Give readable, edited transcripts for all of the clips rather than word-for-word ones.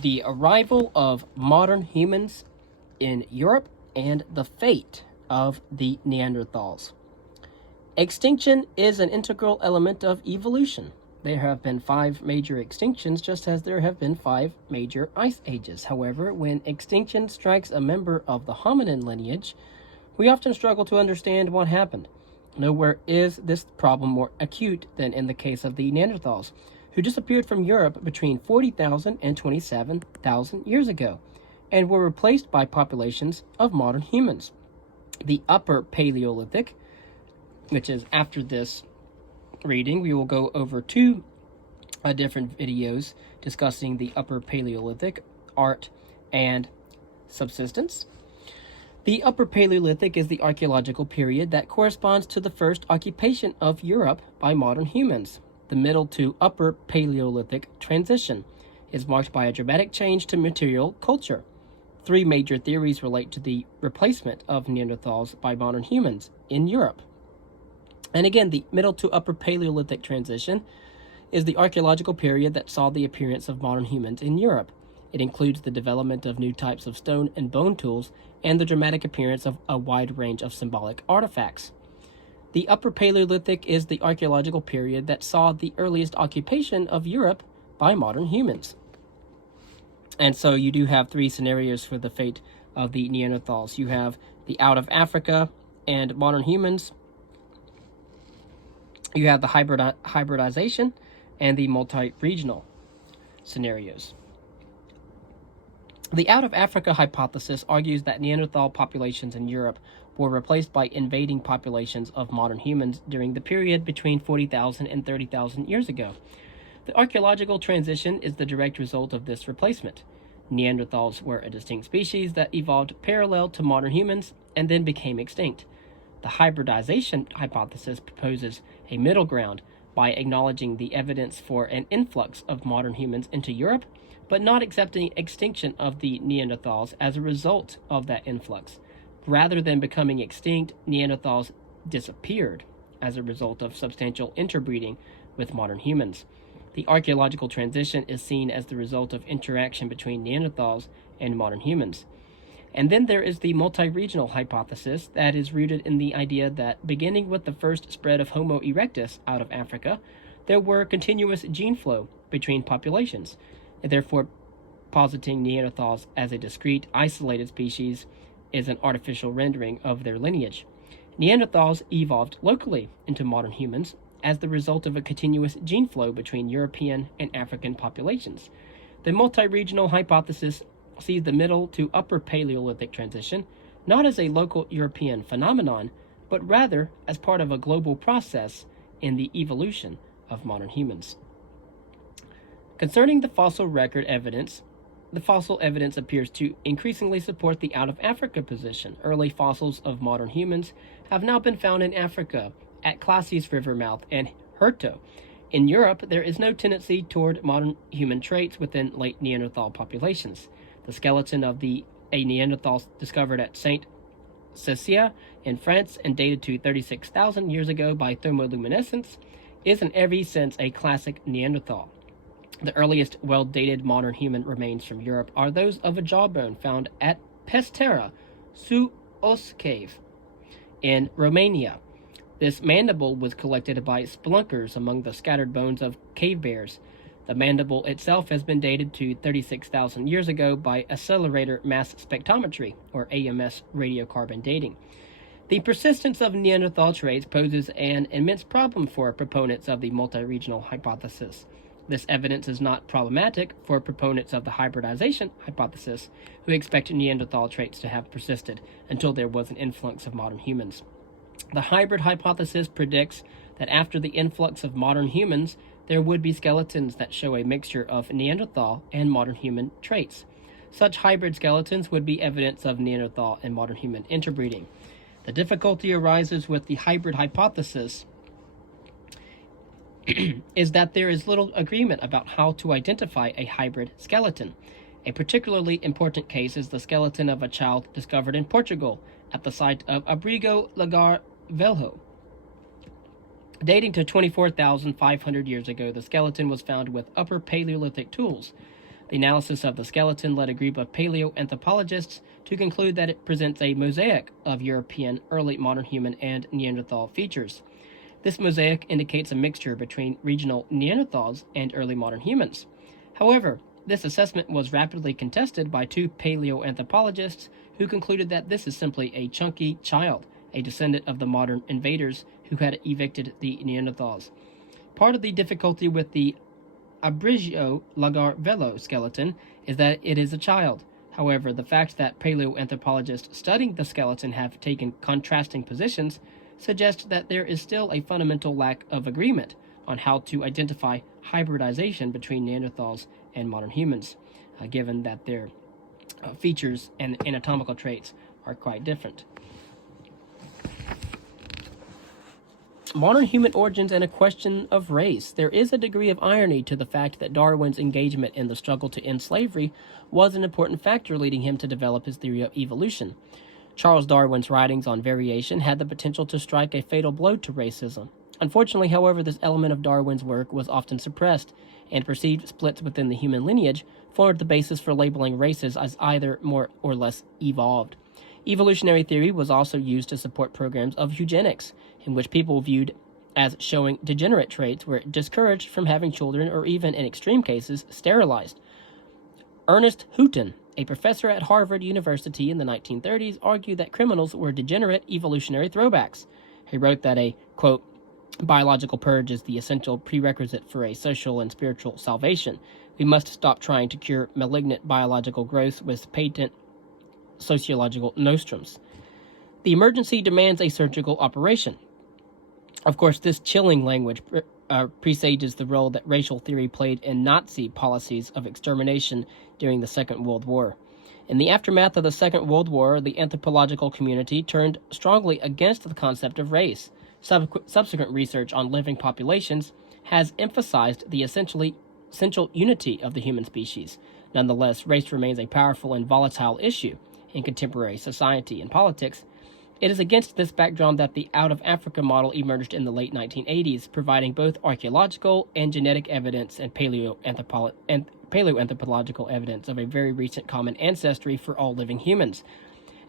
The arrival of modern humans in Europe and the fate of the Neanderthals. Extinction is an integral element of evolution. There have been 5 major extinctions, just as there have been 5 major ice ages. However, when extinction strikes a member of the hominin lineage, we often struggle to understand what happened. Nowhere is this problem more acute than in the case of the Neanderthals, who disappeared from Europe between 40,000 and 27,000 years ago, and were replaced by populations of modern humans. The Upper Paleolithic, which is after this reading, we will go over 2 different videos discussing the Upper Paleolithic, art, and subsistence. The Upper Paleolithic is the archaeological period that corresponds to the first occupation of Europe by modern humans. The Middle to Upper Paleolithic transition is marked by a dramatic change to material culture. 3 major theories relate to the replacement of Neanderthals by modern humans in Europe. And again, the Middle to Upper Paleolithic transition is the archaeological period that saw the appearance of modern humans in Europe. It includes the development of new types of stone and bone tools and the dramatic appearance of a wide range of symbolic artifacts. The Upper Paleolithic is the archaeological period that saw the earliest occupation of Europe by modern humans. And so you do have 3 scenarios for the fate of the Neanderthals. You have the out of Africa and modern humans. You have the hybridization and the multi-regional scenarios. The out of Africa hypothesis argues that Neanderthal populations in Europe were replaced by invading populations of modern humans during the period between 40,000 and 30,000 years ago. The archaeological transition is the direct result of this replacement. Neanderthals were a distinct species that evolved parallel to modern humans and then became extinct. The hybridization hypothesis proposes a middle ground by acknowledging the evidence for an influx of modern humans into Europe, but not accepting extinction of the Neanderthals as a result of that influx. Rather than becoming extinct, Neanderthals disappeared as a result of substantial interbreeding with modern humans. The archaeological transition is seen as the result of interaction between Neanderthals and modern humans. And then there is the multi-regional hypothesis that is rooted in the idea that beginning with the first spread of Homo erectus out of Africa, there were continuous gene flow between populations, and therefore positing Neanderthals as a discrete, isolated species is an artificial rendering of their lineage. Neanderthals evolved locally into modern humans as the result of a continuous gene flow between European and African populations. The multi-regional hypothesis sees the Middle to Upper Paleolithic transition not as a local European phenomenon, but rather as part of a global process in the evolution of modern humans. Concerning the fossil record evidence, the fossil evidence appears to increasingly support the out of Africa position. Early fossils of modern humans have now been found in Africa at Classes River mouth and Herto. In Europe, there is no tendency toward modern human traits within late Neanderthal populations. The skeleton of a Neanderthal discovered at Saint Cecilia in France and dated to 36,000 years ago by thermoluminescence is in every sense a classic Neanderthal. The earliest well-dated modern human remains from Europe are those of a jawbone found at Pestera, Suos Cave in Romania. This mandible was collected by spelunkers among the scattered bones of cave bears. The mandible itself has been dated to 36,000 years ago by accelerator mass spectrometry, or AMS radiocarbon dating. The persistence of Neanderthal traits poses an immense problem for proponents of the multi-regional hypothesis. This evidence is not problematic for proponents of the hybridization hypothesis, who expect Neanderthal traits to have persisted until there was an influx of modern humans. The hybrid hypothesis predicts that after the influx of modern humans, there would be skeletons that show a mixture of Neanderthal and modern human traits. Such hybrid skeletons would be evidence of Neanderthal and modern human interbreeding. The difficulty arises with the hybrid hypothesis is that there is little agreement about how to identify a hybrid skeleton. A particularly important case is the skeleton of a child discovered in Portugal at the site of Abrigo Lagar Velho. Dating to 24,500 years ago, the skeleton was found with Upper Paleolithic tools. The analysis of the skeleton led a group of paleoanthropologists to conclude that it presents a mosaic of European, early modern human, and Neanderthal features. This mosaic indicates a mixture between regional Neanderthals and early modern humans. However, this assessment was rapidly contested by two paleoanthropologists who concluded that this is simply a chunky child, a descendant of the modern invaders who had evicted the Neanderthals. Part of the difficulty with the Abrigio Lagar-Velo skeleton is that it is a child. However, the fact that paleoanthropologists studying the skeleton have taken contrasting positions suggests that there is still a fundamental lack of agreement on how to identify hybridization between Neanderthals and modern humans, given that their features and anatomical traits are quite different. Modern human origins and a question of race. There is a degree of irony to the fact that Darwin's engagement in the struggle to end slavery was an important factor leading him to develop his theory of evolution. Charles Darwin's writings on variation had the potential to strike a fatal blow to racism. Unfortunately, however, this element of Darwin's work was often suppressed, and perceived splits within the human lineage formed the basis for labeling races as either more or less evolved. Evolutionary theory was also used to support programs of eugenics, in which people viewed as showing degenerate traits were discouraged from having children or even, in extreme cases, sterilized. Ernest Houghton, a professor at Harvard University in the 1930s, argued that criminals were degenerate evolutionary throwbacks. He wrote that a, quote, biological purge is the essential prerequisite for a social and spiritual salvation. We must stop trying to cure malignant biological growth with patent sociological nostrums. The emergency demands a surgical operation. Of course, this chilling language presages the role that racial theory played in Nazi policies of extermination during the Second World War. In the aftermath of the Second World War, the anthropological community turned strongly against the concept of race. Subsequent research on living populations has emphasized the essential unity of the human species. Nonetheless, race remains a powerful and volatile issue in contemporary society and politics. It is against this background that the out-of-Africa model emerged in the late 1980s, providing both archaeological and genetic evidence and paleoanthropological evidence of a very recent common ancestry for all living humans.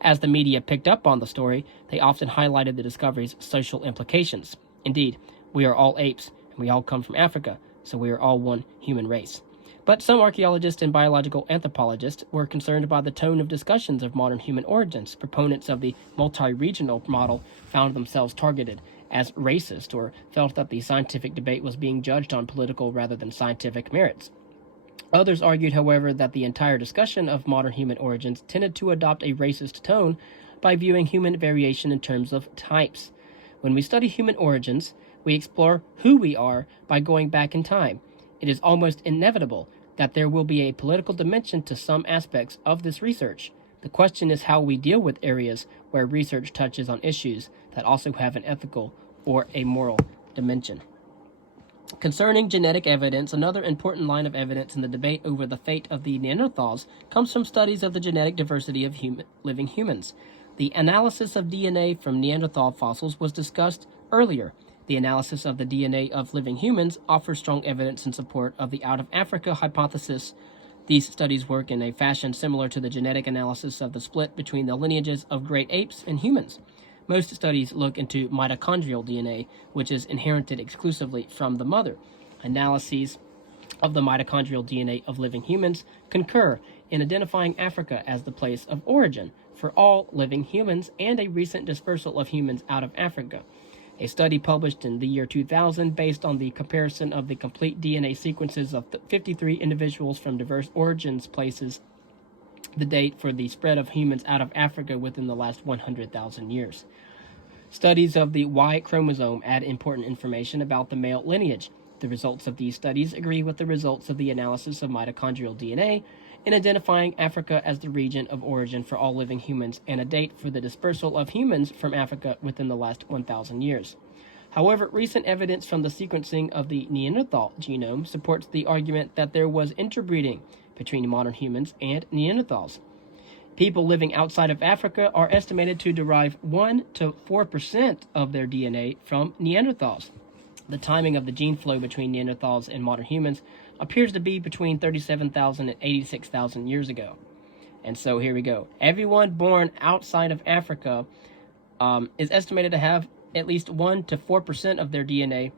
As the media picked up on the story, they often highlighted the discovery's social implications. Indeed, we are all apes, and we all come from Africa, so we are all one human race. But some archaeologists and biological anthropologists were concerned by the tone of discussions of modern human origins. Proponents of the multi-regional model found themselves targeted as racist, or felt that the scientific debate was being judged on political rather than scientific merits. Others argued, however, that the entire discussion of modern human origins tended to adopt a racist tone by viewing human variation in terms of types. When we study human origins, we explore who we are by going back in time. It is almost inevitable that there will be a political dimension to some aspects of this research. The question is how we deal with areas where research touches on issues that also have an ethical or a moral dimension. Concerning genetic evidence, another important line of evidence in the debate over the fate of the Neanderthals comes from studies of the genetic diversity of living humans. The analysis of DNA from Neanderthal fossils was discussed earlier. The analysis of the DNA of living humans offers strong evidence in support of the out-of-Africa hypothesis. These studies work in a fashion similar to the genetic analysis of the split between the lineages of great apes and humans. Most studies look into mitochondrial DNA, which is inherited exclusively from the mother. Analyses of the mitochondrial DNA of living humans concur in identifying Africa as the place of origin for all living humans and a recent dispersal of humans out of Africa. A study published in the year 2000 based on the comparison of the complete DNA sequences of 53 individuals from diverse origins places the date for the spread of humans out of Africa within the last 100,000 years. Studies of the Y chromosome add important information about the male lineage. The results of these studies agree with the results of the analysis of mitochondrial DNA in identifying Africa as the region of origin for all living humans and a date for the dispersal of humans from Africa within the last 1,000 years. However, recent evidence from the sequencing of the Neanderthal genome supports the argument that there was interbreeding between modern humans and Neanderthals. People living outside of Africa are estimated to derive 1 to 4% of their DNA from Neanderthals. The timing of the gene flow between Neanderthals and modern humans appears to be between 37,000 and 86,000 years ago. And so here we go. Everyone born outside of Africa is estimated to have at least 1 to 4% of their DNA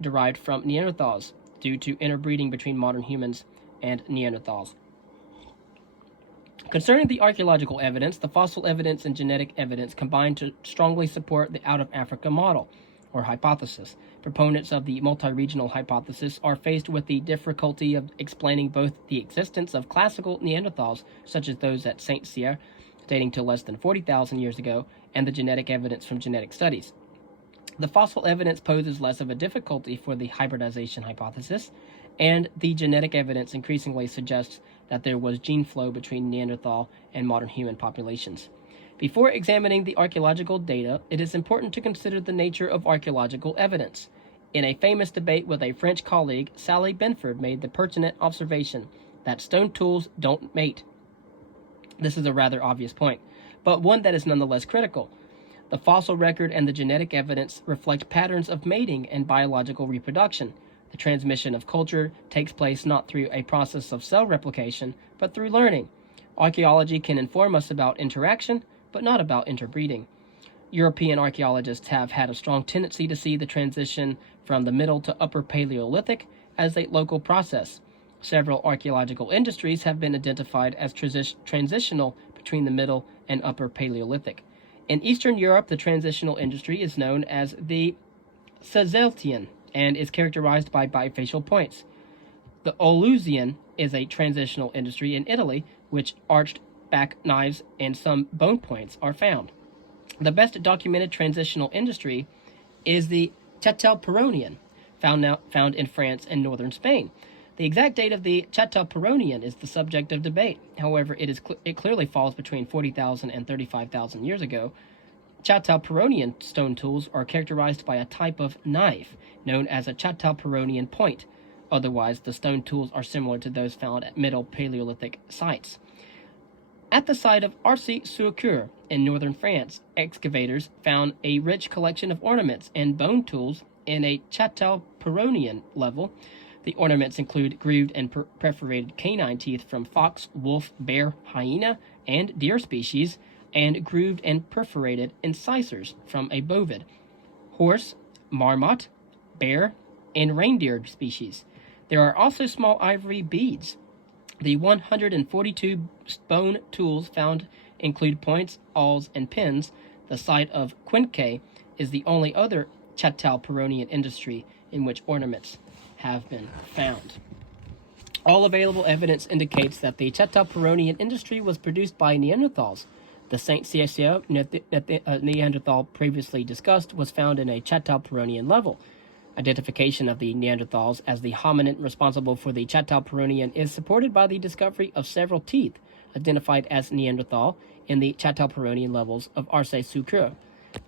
derived from Neanderthals due to interbreeding between modern humans and Neanderthals. Concerning the archaeological evidence, the fossil evidence and genetic evidence combine to strongly support the out-of-Africa model, or hypothesis. Proponents of the multi-regional hypothesis are faced with the difficulty of explaining both the existence of classical Neanderthals, such as those at St. Cyr, dating to less than 40,000 years ago, and the genetic evidence from genetic studies. The fossil evidence poses less of a difficulty for the hybridization hypothesis, and the genetic evidence increasingly suggests that there was gene flow between Neanderthal and modern human populations. Before examining the archaeological data, it is important to consider the nature of archaeological evidence. In a famous debate with a French colleague, Sally Benford made the pertinent observation that stone tools don't mate. This is a rather obvious point, but one that is nonetheless critical. The fossil record and the genetic evidence reflect patterns of mating and biological reproduction. The transmission of culture takes place not through a process of cell replication, but through learning. Archaeology can inform us about interaction, but not about interbreeding. European archaeologists have had a strong tendency to see the transition from the Middle to Upper Paleolithic as a local process. Several archaeological industries have been identified as transitional between the Middle and Upper Paleolithic. In Eastern Europe, the transitional industry is known as the Caesaltian and is characterized by bifacial points. The Aulusian is a transitional industry in Italy, which arched back knives and some bone points are found. The best documented transitional industry is the Châtelperronian, found in France and northern Spain. The exact date of the Châtelperronian is the subject of debate. However, it clearly falls between 40,000 and 35,000 years ago. Châtelperronian stone tools are characterized by a type of knife known as a Châtelperronian point. Otherwise, the stone tools are similar to those found at Middle Paleolithic sites. At the site of Arcy-sur-Cour in northern France, excavators found a rich collection of ornaments and bone tools in a Châtelperronian level. The ornaments include grooved and perforated canine teeth from fox, wolf, bear, hyena, and deer species, and grooved and perforated incisors from a bovid, horse, marmot, bear, and reindeer species. There are also small ivory beads. The 142 bone tools found include points, awls, and pins. The site of Quincay is the only other Châtelperronian industry in which ornaments have been found. All available evidence indicates that the Châtelperronian industry was produced by Neanderthals. The St. Cyr Neanderthal previously discussed was found in a Châtelperronian level. Identification of the Neanderthals as the hominid responsible for the Châtelperronian is supported by the discovery of several teeth identified as Neanderthal in the Châtelperronian levels of Arcy-sur-Cour.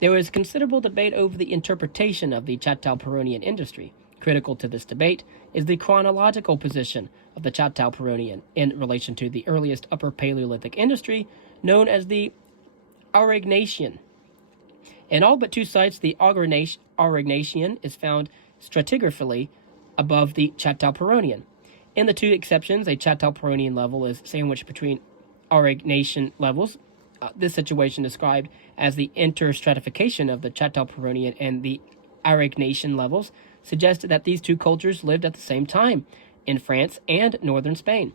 There is considerable debate over the interpretation of the Châtelperronian industry. Critical to this debate is the chronological position of the Châtelperronian in relation to the earliest Upper Paleolithic industry, known as the Aurignacian. In all but two sites, the Aurignacian is found stratigraphically above the Châtelperronian. In the two exceptions, a Châtelperronian level is sandwiched between Aurignacian levels. This situation described as the interstratification of the Châtelperronian and the Aurignacian levels suggested that these two cultures lived at the same time in France and northern Spain.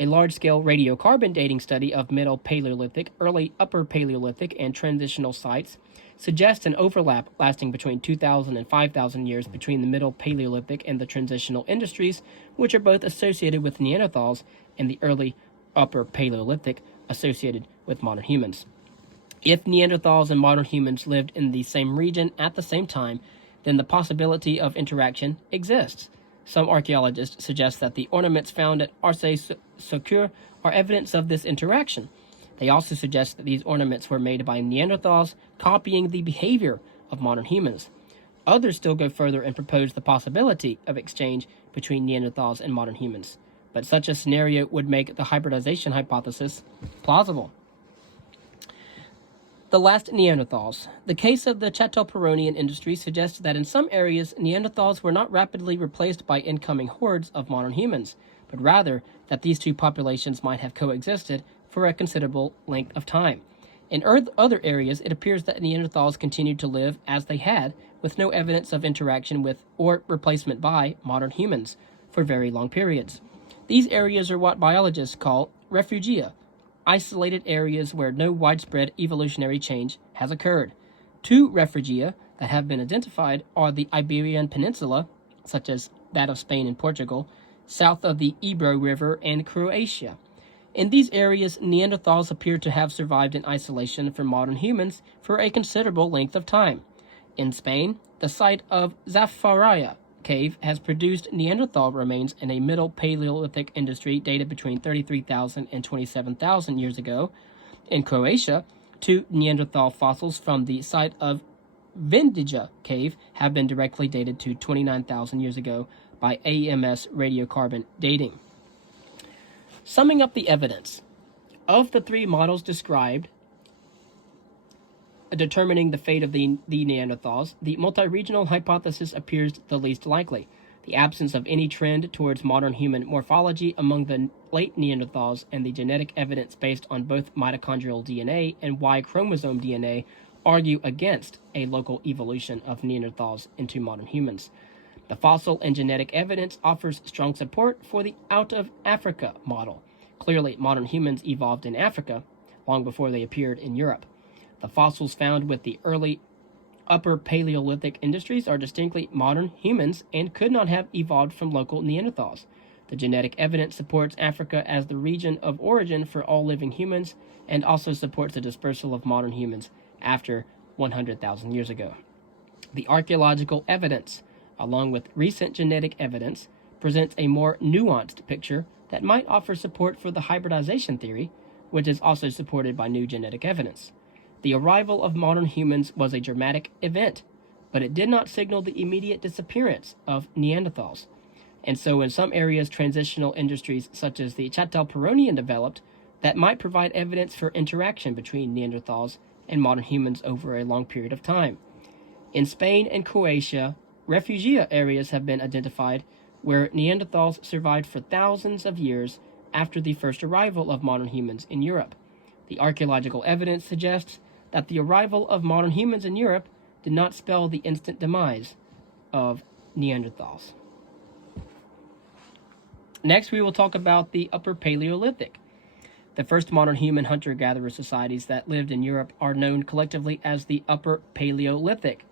A large-scale radiocarbon dating study of Middle Paleolithic, early Upper Paleolithic, and transitional sites suggests an overlap lasting between 2,000 and 5,000 years between the Middle Paleolithic and the transitional industries, which are both associated with Neanderthals, and the early Upper Paleolithic associated with modern humans. If Neanderthals and modern humans lived in the same region at the same time, then the possibility of interaction exists. Some archaeologists suggest that the ornaments found at Arcy-sur-Cour are evidence of this interaction. They also suggest that these ornaments were made by Neanderthals, copying the behavior of modern humans. Others still go further and propose the possibility of exchange between Neanderthals and modern humans. But such a scenario would make the hybridization hypothesis plausible. The last Neanderthals. The case of the Châteauperonian industry suggests that in some areas, Neanderthals were not rapidly replaced by incoming hordes of modern humans, but rather that these two populations might have coexisted for a considerable length of time. In other areas, it appears that Neanderthals continued to live as they had, with no evidence of interaction with or replacement by modern humans for very long periods. These areas are what biologists call refugia, isolated areas where no widespread evolutionary change has occurred. Two refugia that have been identified are the Iberian Peninsula, such as that of Spain and Portugal, south of the Ebro River, and Croatia. In these areas, Neanderthals appear to have survived in isolation from modern humans for a considerable length of time. In Spain, the site of Zafaraya cave has produced Neanderthal remains in a Middle Paleolithic industry dated between 33,000 and 27,000 years ago. In Croatia, two Neanderthal fossils from the site of Vindija cave have been directly dated to 29,000 years ago by AMS radiocarbon dating. Summing up the evidence, of the three models described determining the fate of the Neanderthals, the multi-regional hypothesis appears the least likely. The absence of any trend towards modern human morphology among the late Neanderthals and the genetic evidence based on both mitochondrial DNA and Y chromosome DNA argue against a local evolution of Neanderthals into modern humans. The fossil and genetic evidence offers strong support for the out-of-Africa model. Clearly, modern humans evolved in Africa long before they appeared in Europe. The fossils found with the early Upper Paleolithic industries are distinctly modern humans and could not have evolved from local Neanderthals. The genetic evidence supports Africa as the region of origin for all living humans and also supports the dispersal of modern humans after 100,000 years ago. The archaeological evidence, along with recent genetic evidence, presents a more nuanced picture that might offer support for the hybridization theory, which is also supported by new genetic evidence. The arrival of modern humans was a dramatic event, but it did not signal the immediate disappearance of Neanderthals. And so in some areas, transitional industries such as the Châteauperonian developed that might provide evidence for interaction between Neanderthals and modern humans over a long period of time. In Spain and Croatia, refugia areas have been identified where Neanderthals survived for thousands of years after the first arrival of modern humans in Europe. The archaeological evidence suggests that the arrival of modern humans in Europe did not spell the instant demise of Neanderthals. Next, we will talk about the Upper Paleolithic. The first modern human hunter-gatherer societies that lived in Europe are known collectively as the Upper Paleolithic.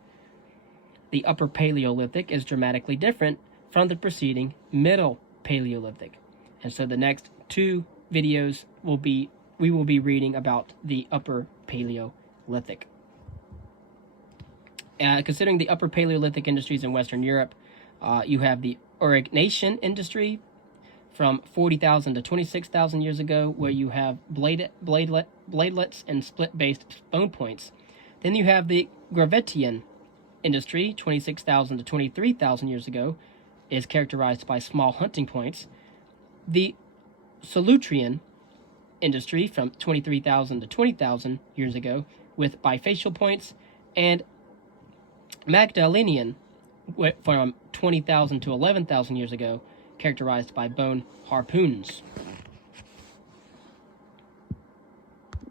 The Upper Paleolithic is dramatically different from the preceding Middle Paleolithic. And so the next two videos we will be reading about the Upper Paleolithic. Considering the Upper Paleolithic industries in Western Europe, you have the Aurignacian industry from 40,000 to 26,000 years ago, where you have bladelets and split-based bone points. Then you have the Gravettian industry, 26,000 to 23,000 years ago, is characterized by small hunting points. The Solutrean industry from 23,000 to 20,000 years ago with bifacial points, and Magdalenian from 20,000 to 11,000 years ago, characterized by bone harpoons.